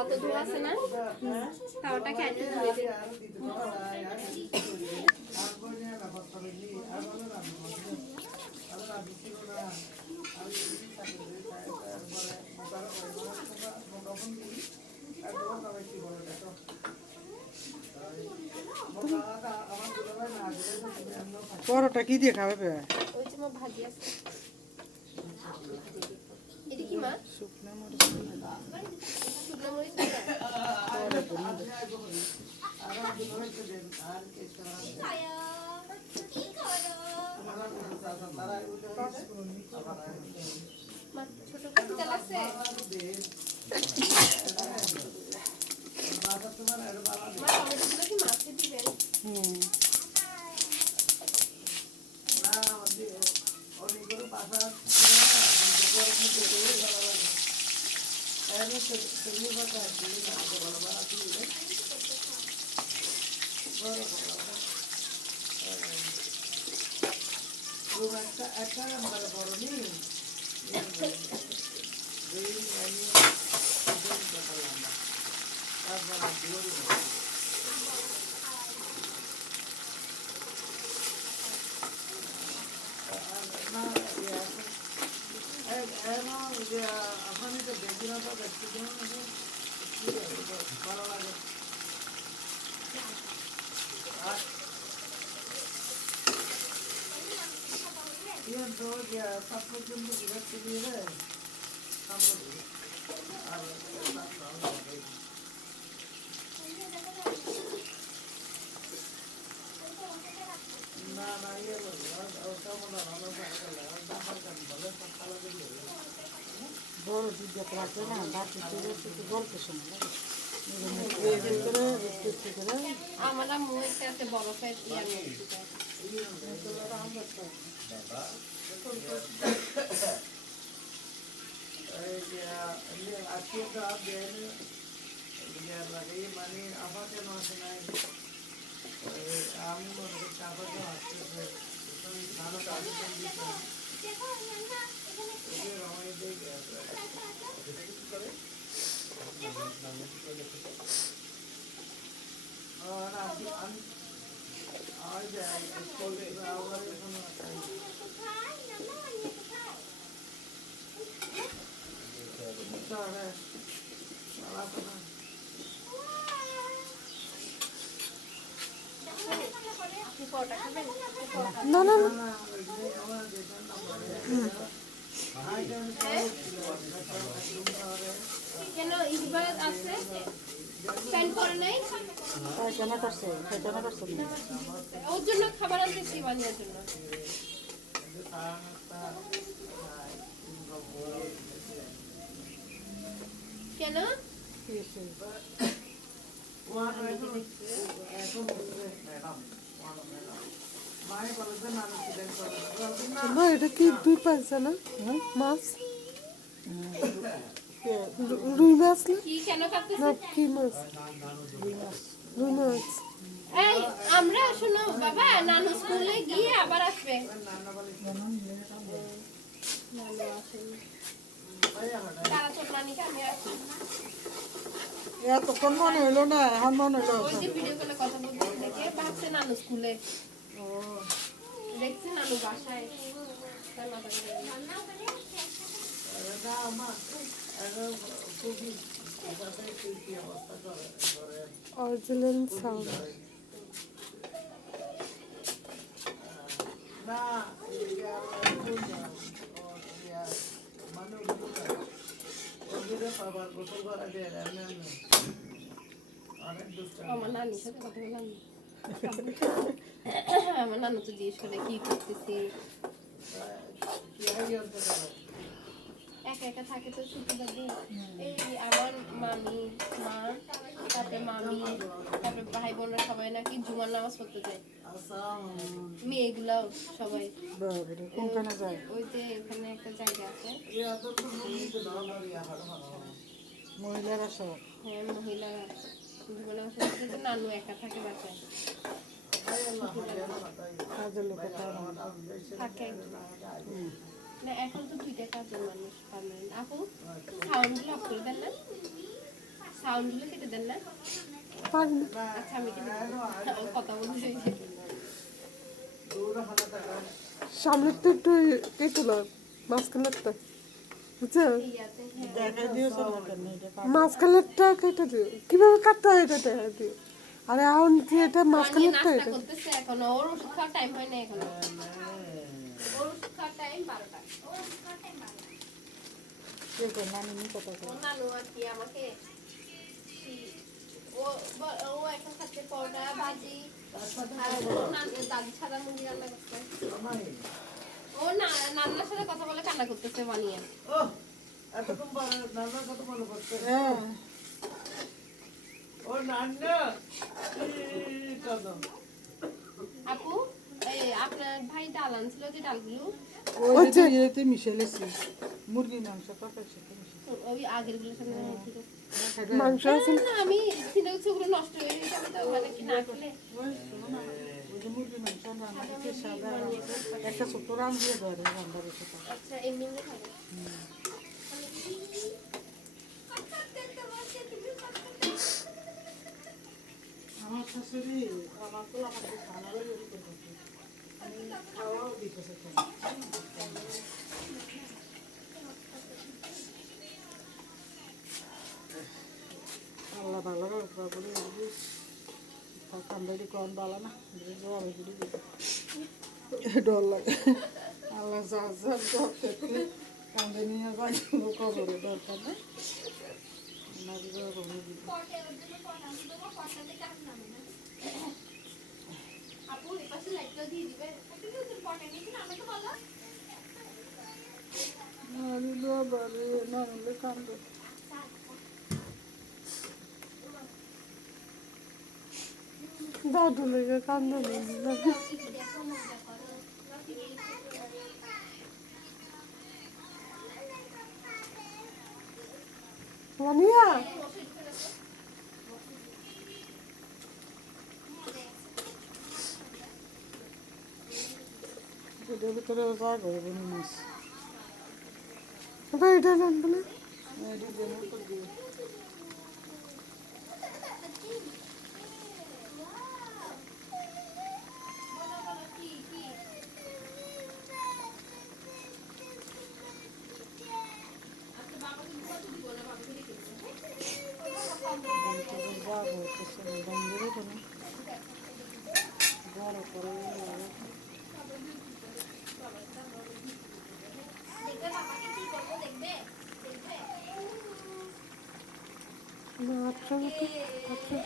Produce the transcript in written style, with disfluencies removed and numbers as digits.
তাওয়া তো ধোয়া আছে না, তাওয়াটাকে একটু ধুয়ে দিই। পরোটা কি দিয়ে খাবে? ওই যে মা ভাজি আছে, এটা কি মা? শুকনো মরিচ। শুকনো মরিচ মা, ছোট করে তেল আছে। মা টমেটোগুলো কি মাছে দিবেন? বড় দুধ রাখবে না, বাকি গল্প শোনা আমরা মুইতে আছে বরফের ইয়ার না না কেন ইসবাত আছে প্যান্ট পরে নাই পায়খানা করছে ওর জন্য খাবার আনতেছি বানিয়ার জন্য কেন এটা কি দুই পাইছে না মাছ রুই মাছ কি কেন না কি মাছ রুই মাছ এই আমরা শুনো বাবা নানু স্কুলে গিয়ে আবার আসবে তারা তো নানিকে আমি আসি এতক্ষণ মনে হলো না এখন মনে হলো ওই যে ভিডিও কলে কথা বলতে থেকে ভাবছে নানু স্কুলে দেখছি নানু বাসায় তার মাথা অরিজিনাল সাউন্ড আমার নানির সাথে কথা বললাম আমার নানু তো জিজ্ঞেস করে কি করতেছি একা একা থাকে তো শুক্রবার দিন এই আমার মামি মা তারপরে মামি তারপরে ভাই বোনরা সবাই নাকি জুমার নামাজ পড়তে যায় মেয়েগুলাও সবাই কোনখানে যায় ওই যে ওখানে একটা জায়গা আছে মহিলারা সব হ্যাঁ মহিলারা জুমার নামাজ পড়তে যায় নানু একা থাকে বাসায় কাজের লোক থাকে না এখন তো দুইটা কাজের মানুষ পার্মানেন্ট আপু সাউন্ডগুলো অফ করে দেন না সাউন্ড গুলো কেটে দেন না। পারি না। আচ্ছা আমি কেটে দেবো। আমি কথা বলতে চাই। সামনেরটা একটু কেটে নাও, মাঝখানেরটা বুঝছো, ঠিক আছে, হ্যাঁ। দেখা দিয়েছে না কেন এটা মাঝখানেরটা কেটে দিও। কিভাবে কাটতে হয় এটা দেখা দিও। আরে এখন যে এটা মানিয়ে মাঝখানেরটা নাস্তা এটা করতেছে এখনো, ওর ওষুধ খাওয়ার টাইম হয় না এখনো। ওর ওষুধ খাওয়ার টাইম 12টা। কে করে নানি কথা ও নানু আর কি আমাকে ও এখন খাচ্ছে পরোটা ভাজি, আর ওর দাদি সাদা মুরগি রান্না করছে। ও না নান্নার সাথে কথা বলে কান্না করতেছে বানিয়ে। এতক্ষণ নান্নার কথা মনে পড়ছে। হ্যাঁ ও নান্না কি কাঁদো? আপু আপনার ভাই ডাল আনছিল, যে ডালগুলো ওই যে ইয়েতে মিশেলেছি মুরগি মাংস তরকারি সাথে মিশিয়ে ওই আগের গুলোর সাথে ঠিক আছে। মাংস আছে না? না, আমি চিন্তা করছি ওগুলো নষ্ট হয়ে গেছে, আমি তো মানে কি না খেলে। ওই যে মুরগি মাংস রান্না করছে সাদা একটা ছোট্ট রান দিয়ে ধরে রান্না রেখে আচ্ছা এমনি এমনি খাবে। আমার শাশুড়ি আমার তো আমাকে খানারও রেডি করে আমি খাওয়াও দিতেছে আল্লাহ ভালো করে কান্দারি কম ভালো না ডর লাগে আল্লাহ যা যা ডর থাকলে কান্দে নিয়ে যাই খবরে দরকার না আপু এই পাশে লাইটটা দিয়ে দিবে। না হলে কান্দে দাও ঢুলে গিয়ে কান্দ রানিয়া এটার ভিতরে যা করে বনি মাছ ওটা এটা রাখবে না। এটি দেন তো দিয়ে যা করতেছে বন্ধুরে কোনো বড় করে না আটটা মতো আটটা